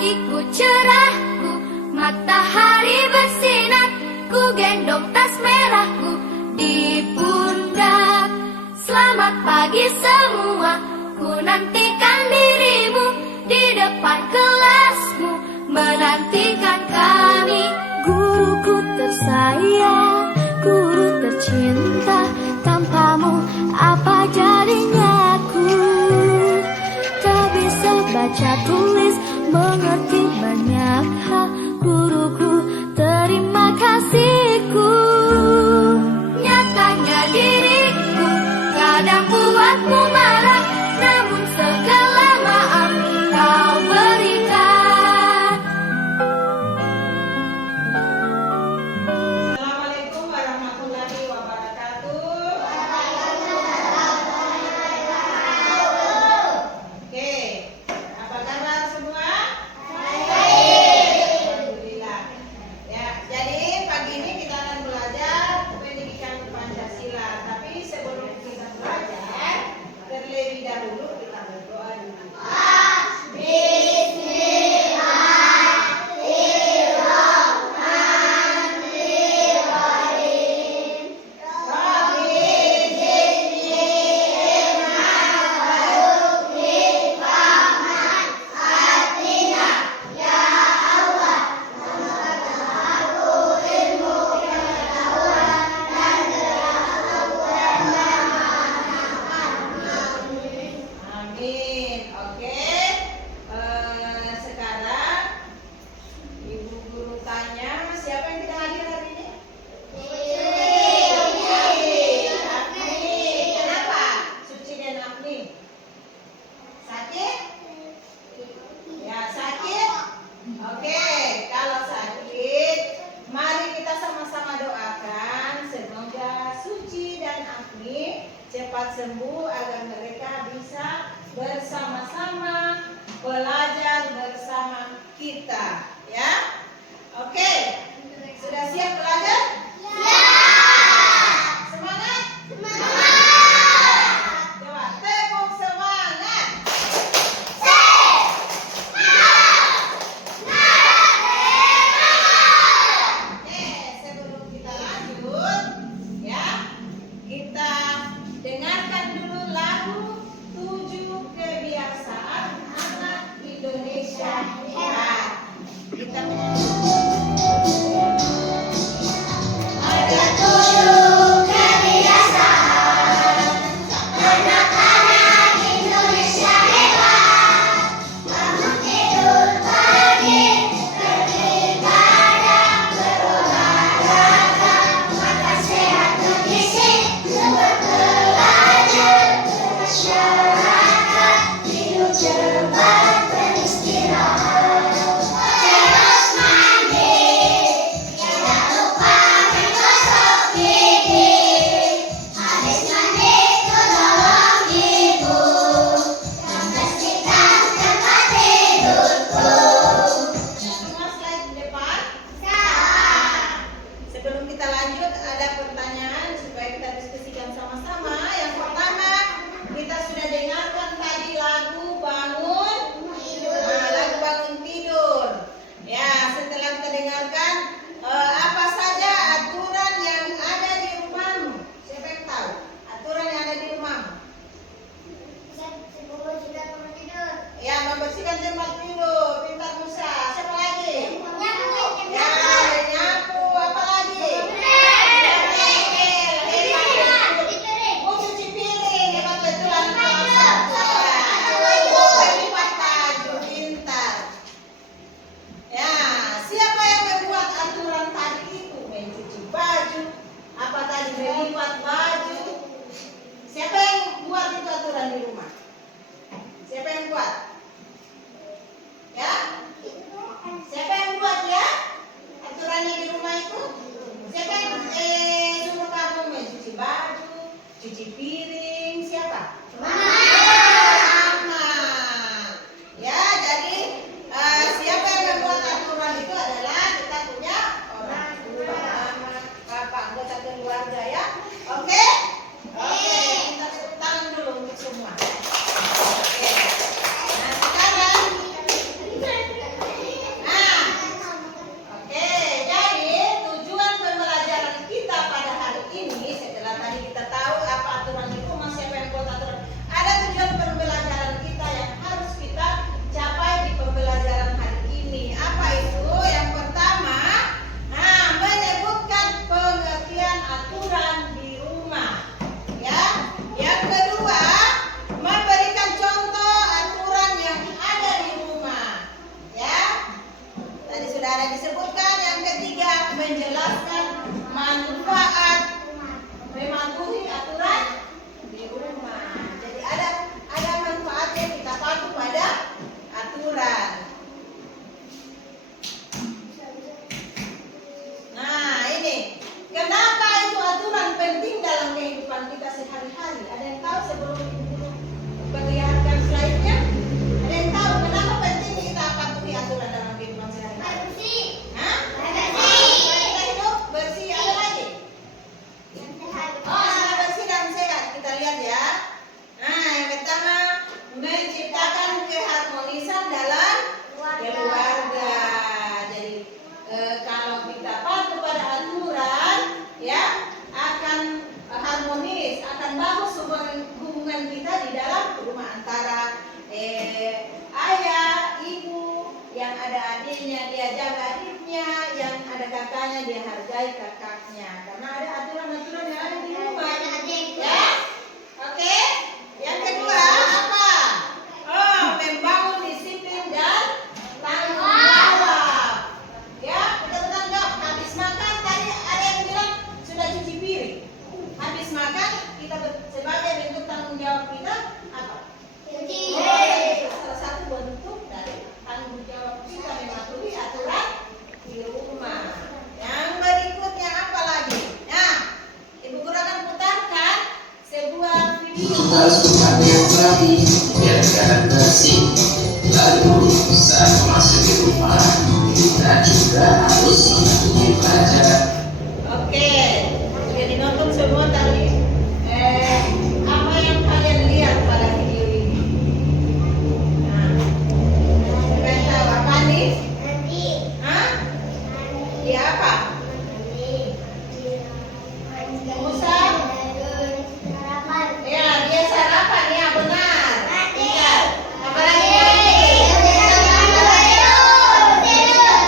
pagiku cerahku, matahari bersinar, ku gendong tas merahku di pundak. Selamat pagi semua, ku nantikan dirimu di depan kelasmu, menantikan kami. Guruku tersayang, guru tercinta, tanpamu apa jadinya aku? Tak bisa baca tulis, mengerti banyak hal. Guruku, terima kasihku. Nyatanya diriku kadang buatmu marah, namun segala maaf kau berikan. Assalamualaikum warahmatullahi wabarakatuh. Oke, apa kabar semua? Alhamdulillah. Ya, jadi pagi ini kita akan belajar pendidikan Pancasila. Tapi sebelum kita belajar, terlebih dahulu kita berdoa dulu. Amin. Oke. Sekarang Ibu Guru tanya, siapa yang tidak hadir hari ini? Afni. Kenapa? Suci dan Afni. Sakit? Ya, sakit? Oke, kalau sakit, mari kita sama-sama doakan semoga Suci dan Afni cepat sembuh agar mereka bisa bersama-sama belajar bersama kita, ya. Oke, sudah siap belajar? Semangat? Coba tepuk semangat. Oke, sebelum kita lanjut, ya, kita dengarkan dulu lagu 7 Kebiasaan Anak Indonesia Hebat. Kita ada 7 kebiasaan anak-anak Indonesia hebat. Bangun tidur pagi, beribadah, berolahraga, makan sehat bergizi, berbelajar, bermasyarakat, hidup cepat, beristirahat. Terus mandi, jangan lupa menggosok gigi. Habis mandi, tolong ibu membersihkan tempat tidurku. Semua slide di depan. Sebelum kita lanjut, ada pertanyaan supaya kita diskusikan sama-sama. Yang pertama, kita sudah dengarkan tadi lagu bangun, lagu bangun tidur. Ya, setelah kita dengarkan, apa saja aturan yang ada di rumahmu? Siapa yang tahu aturan yang ada di rumahmu? Ya, membersihkan tempat tidur, pintar Musa. Siapa lagi? Ya, nyapu. Apa lagi? Oh, cuci piring. Hebat betul anak. Lipat baju, pintar. Ya, siapa yang membuat aturan tadi itu? Mencuci baju. Apa tadi? Melipat baju. Siapa yang buat itu aturan di rumah? Siapa yang buat? Ya? Siapa yang buat ya? Aturannya di rumah itu? Siapa yang suruh kamu mencuci baju, cuci piring? Siapa? Mama. Ya, jadi siapa yang membuat aturan itu adalah kita punya orang tua, mama, papa, anggota keluarga ya. Oke? Oke, kita tepuk tangan dulu untuk semua. Oke. surat yang rapi biar kelihatan bersih. Lalu saat memasuki rumah, kita juga harus mematuhi pelajar. Oke, sudah dinonton semua tadi. Apa yang kalian lihat pada video ini? Nah, kalian tahu apa nih? Hah? Dia apa? Musa? Ya, dia sarapan ya, benar. Iya. Apa lagi?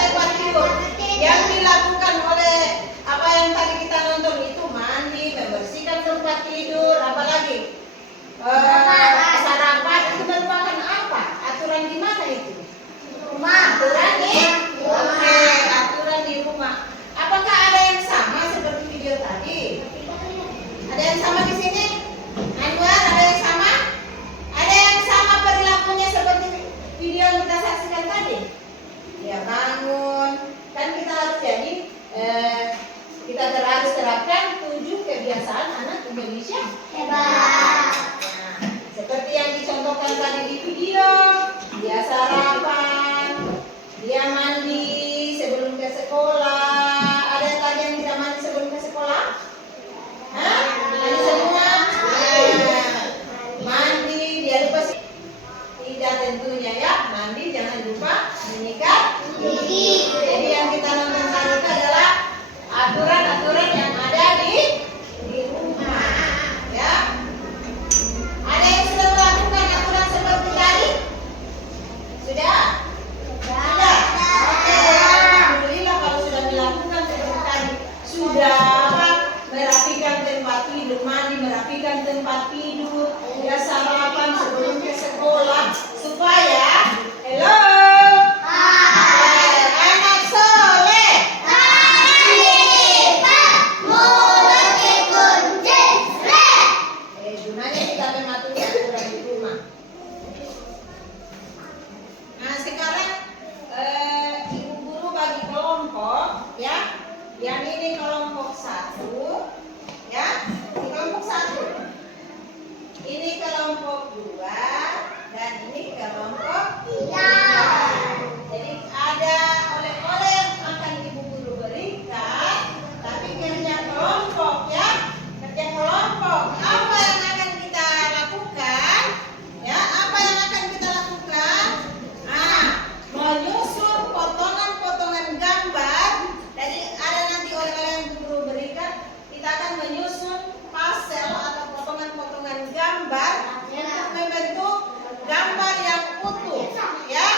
Tempat tidur. Yang dilakukan oleh apa yang tadi kita nonton itu mandi, membersihkan tempat tidur, apa lagi? Sarapan itu merupakan apa? Aturan di mana itu? Aturan di Oke, aturan di rumah. Apakah ada yang sama seperti video tadi? Ada yang sama di sini? Anwar, ada yang sama? Ada yang sama perilakunya seperti video yang kita saksikan tadi? Ya, bangun. Kan kita harus jadi kita harus terapkan 7 kebiasaan anak Indonesia hebat. Nah, seperti yang dicontohkan tadi di video, dia sarapan, dia mandi sebelum ke sekolah. Ada tadi yang tidak mandi sebelum ke sekolah? Hah? Mandi semua? Mandi, dia lupa sih. Tidak tentunya ya, mandi jangan lupa menyikat gigi. Jadi yang kita nonton tadi itu adalah aturan-aturan yang ada di rumah. Ya. Ada yang sudah melakukan aturan seperti tadi? Sudah? Sudah? Oke, alhamdulillah kalau sudah dilakukan seperti tadi. Sudah apa? Merapikan tempat tidur, mandi, merapikan tempat tidur, ya sarapan sebelum ke sekolah supaya anak soleh. Gunanya kita mematuhi aturan di rumah. Nah, sekarang ibu guru bagi kelompok ya. Yang ini kelompok 1 ya. Ini kelompok 1. Ini kelompok 2 dan ini kelompok 3. Jadi ada oleh-oleh yang akan ibu guru berikan, tapi kerja kelompok ya. Kerja kelompok. Apa yang akan kita lakukan? Ya, apa yang akan kita lakukan? Menyusun potongan-potongan gambar. Jadi ada nanti oleh-oleh yang ibu guru berikan, kita akan menyusun pasel atau potongan-potongan gambar untuk membentuk gambar yang utuh ya.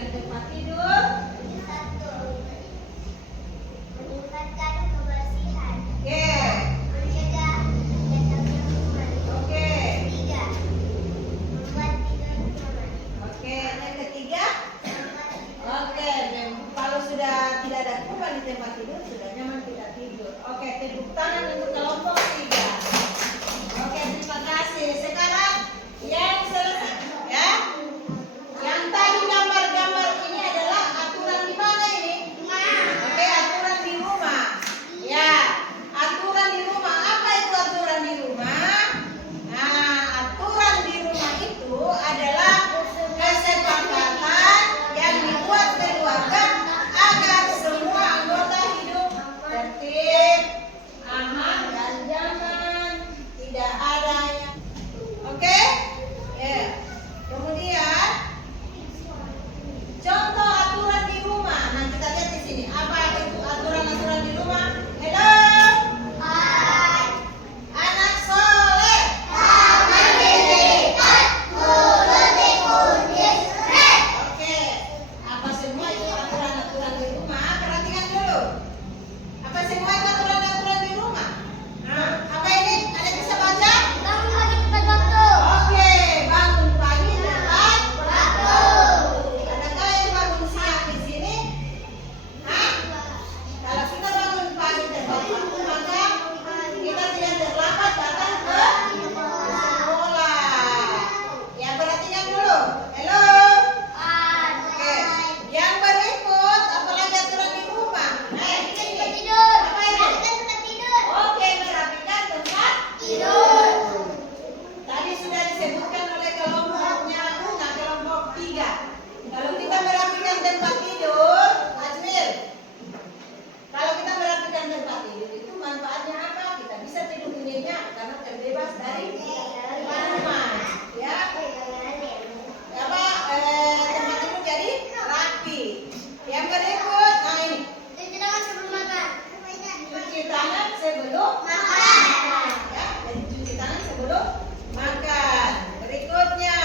merapikan tempat tidur. Meningkatkan kebersihan. Oke. Menjaga ketertiban rumah. Oke. 3. Membuat tidur nyaman. Oke, yang ketiga. Membuat tidur Oke, kalau sudah tidak ada kuman di tempat tidur, sudah nyaman kita tidur. Oke, tepuk tangan untuk kelompok 3. Oke, terima kasih. Sekarang yang selesai, ya. Yang tadi gambar-gambar ini adalah aturan di mana ini? Oke, aturan di rumah. Ya, aturan di rumah. Apa itu aturan di rumah? Nah, aturan di rumah itu adalah kesepakatan yang dibuat keluarga agar semua anggota hidup tertib, aman dan nyaman, tidak ada yang. Oke? Ya. Kemudian contoh aturan di rumah. Nah, kita lihat di sini. Apa itu aturan-aturan di rumah? Hello. Anak soleh. Oke. Apa semua itu aturan-aturan di rumah? Perhatikan dulu. Apa semua itu aturan-aturan di rumah? Nah, apa ini? Ada yang bisa baca? Bangun pagi tepat waktu. Oke, bangun pagi tepat Waktu. Adakah yang bangun siang di sini? Hah? Kalau kita bangun pagi tepat waktu, maka kita tidak terlambat datang ke sekolah. Ya, perhatikan dulu. Halo. Oke. Yang berikut, apalagi aturan di rumah? Tidur. Apa itu? Tempat tidur. Oke, merapikan tempat. Tidur. Tadi sudah disebutkan oleh kelompoknya Una, kelompok 3. Kalau kita merapikan tempat tidur, Ajmir, kalau kita merapikan tempat tidur itu manfaatnya apa? Kita bisa tidur nyenyak karena terbebas dari rumah. Ya, apa? Tempat tidur jadi rapi. Yang berikut, nah ini, Cuci tangan sebelum makan. cuci tangan sebelum Makan. ya, jadi cuci tangan sebelum makan. Berikutnya.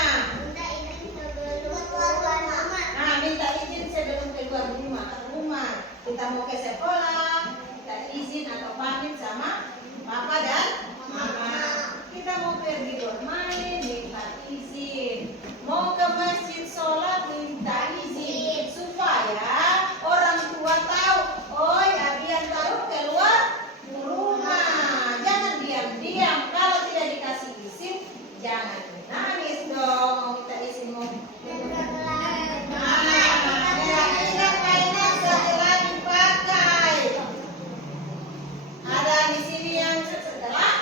Minta izin sebelum keluar rumah. Nah, minta izin sebelum keluar rumah. Kita mau ke sekolah, kita izin atau pamit sama papa dan mama. Kita mau pergi bermain, minta izin. Mau ke masjid sholat, minta izin. Supaya orang tua tahu, oh ya Bian taruh keluar rumah. Jangan diam-diam. Kalau tidak dikasih izin, jangan nangis dong. Mau minta izin mau. Merapikan mainan setelah dipakai. Ada di sini yang setelah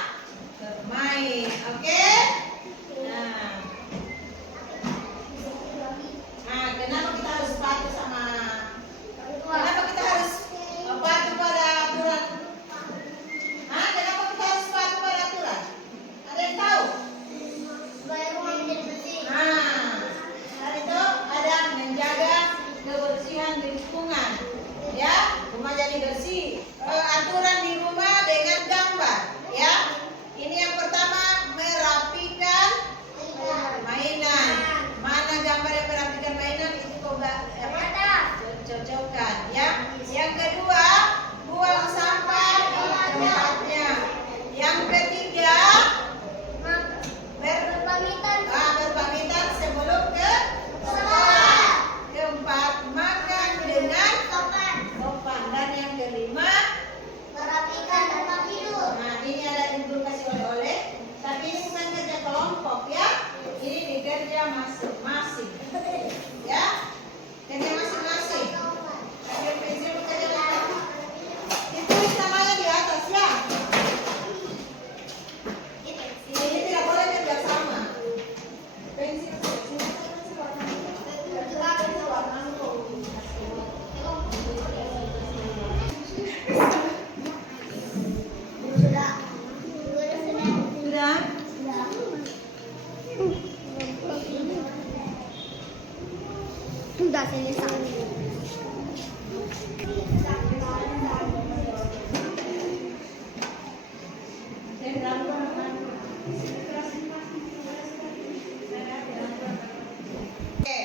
bermain, oke? Nah, kenapa kita harus patuh sama? Kenapa kita harus patuh pada aturan? Hah? Kenapa kita harus patuh pada aturan? Ada yang tahu? Supaya rumah menjadi bersih. Nah, tadi itu ada menjaga kebersihan lingkungan, ya, rumah jadi bersih. Aturan di rumah dengan gambar, ya. Ini yang pertama merapikan mainan. Mana gambar yang merapikan mainan itu coba cocokkan, ya. Yang kedua buang sampah di tempatnya. Yang ketiga berpamitan sebelum ke sekolah. Keempat, makan dengan sopan. Dan yang kelima, Merapikan tempat tidur. nah ini ada yang belum kasih oleh-oleh, tapi ini bukan kerja kelompok, ya. Ini di kerja masing-masing, ya. Kerja masing-masing. Ambil pensil kerja lagi. Ditulis namanya di atas, ya. Ini tidak boleh kerja sama. Pensil. Sudah? Sudah selesai. Oke.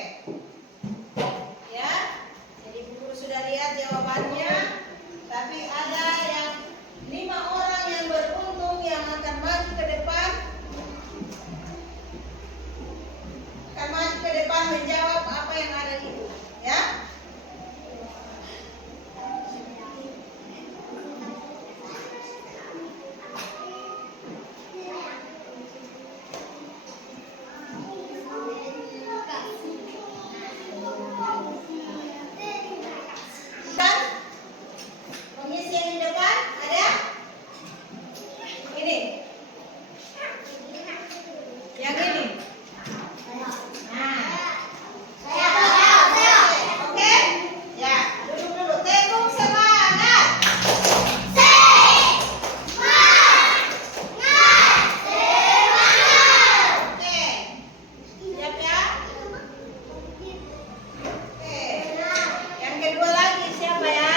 menjawab apa yang ada itu, ya. Dan pengisi yang di depan ada ini, yang ini. Nah, oke, ya, duduk dulu. Tekung semangat. Oke, siap ya. Oke, yang kedua lagi siapa ya?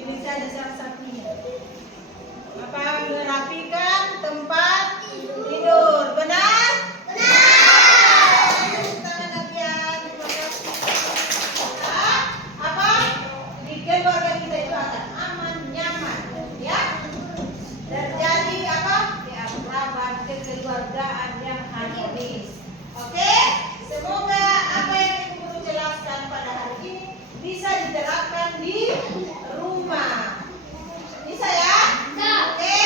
Ini saja salah satunya. Apa? Merapikan tempat tidur. Benar? Tepuk tangan Abian. Terima kasih. Nah, apa? Bikin keluarga kita itu akan aman, nyaman, ya. Terjadi apa? Keakraban, kekeluargaan yang harmonis. Oke? Semoga apa yang Ibu Guru jelaskan pada hari ini bisa diterapkan di rumah. Bisa ya? Oke?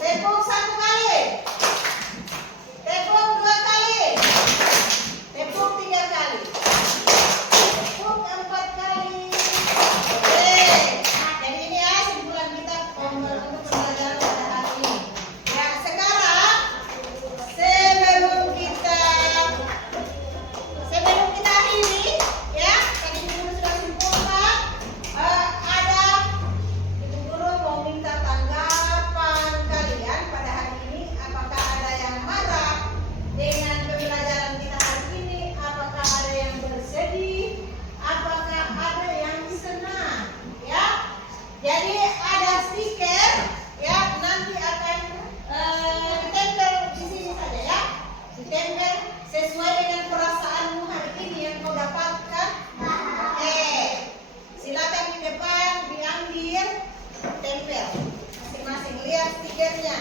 Tepuk 1 kali. Tepuk 2 kali. Tepuk 3 kali. Tepuk 4 kali. Oke. Jadi ini ya simpulan kita untuk pembelajaran pada hari ini. Ya, sekarang sebelum kita akhiri, ya, tadi Ibu Guru sudah simpulkan, ada Ibu Guru mau minta tanggapan kalian pada hari ini. Apakah ada yang marah dengan pembelajaran kita hari ini? Apakah ada yang bersedih? Apakah ada yang senang? Ya, jadi ada stiker, ya, nanti akan ditempel di sini saja, ya, ditempel sesuai dengan perasaanmu hari ini yang kau dapatkan. Oke, silakan di depan diambil, tempel masing-masing, lihat stikernya.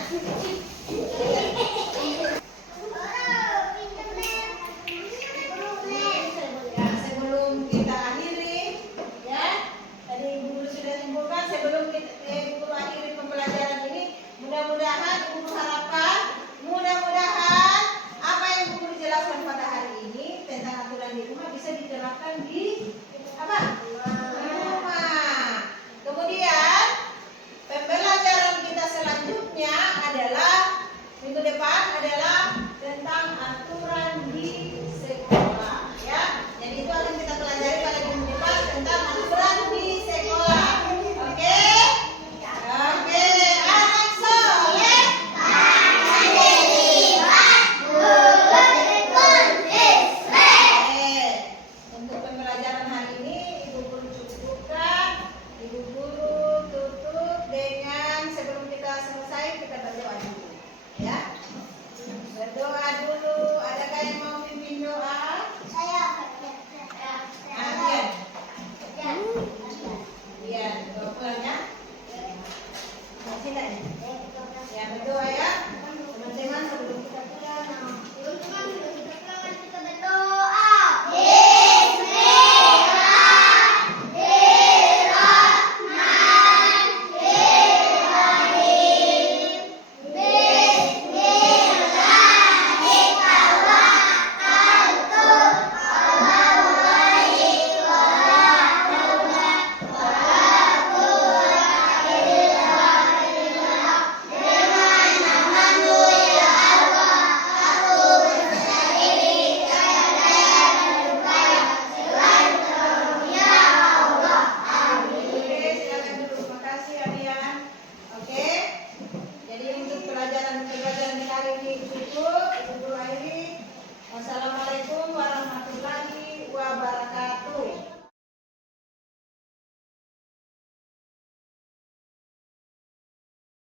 Ya, sebelum kita akhiri, ya, tadi Ibu Guru sudah simpulkan sebelum Ibu Guru akhiri pembelajaran ini, mudah-mudahan Ibu Guru harapkan, mudah-mudahan apa yang Ibu Guru jelaskan pada hari ini tentang aturan di rumah bisa diterapkan di apa? Rumah. Kemudian pembelajaran kita selanjutnya adalah minggu depan adalah tentang aturan di sekolah, ya. Jadi itu akan kita pelajari pada minggu depan tentang aturan di sekolah. Oke? Oke, anak soleh. Untuk pembelajaran hari ini Ibu Guru cukupkan. Ibu Guru tutup dengan sebelum kita selesai kita berdoa dulu, ya. Berdoa dulu. Adakah yang mau pimpin doa? Abian. Iya, doa pulang ya. Sini. Ya, berdoa ya. Teman-teman sebelum kita pulang. Pembelajaran hari ini cukup. Ibu Guru akhiri. Wassalamualaikum.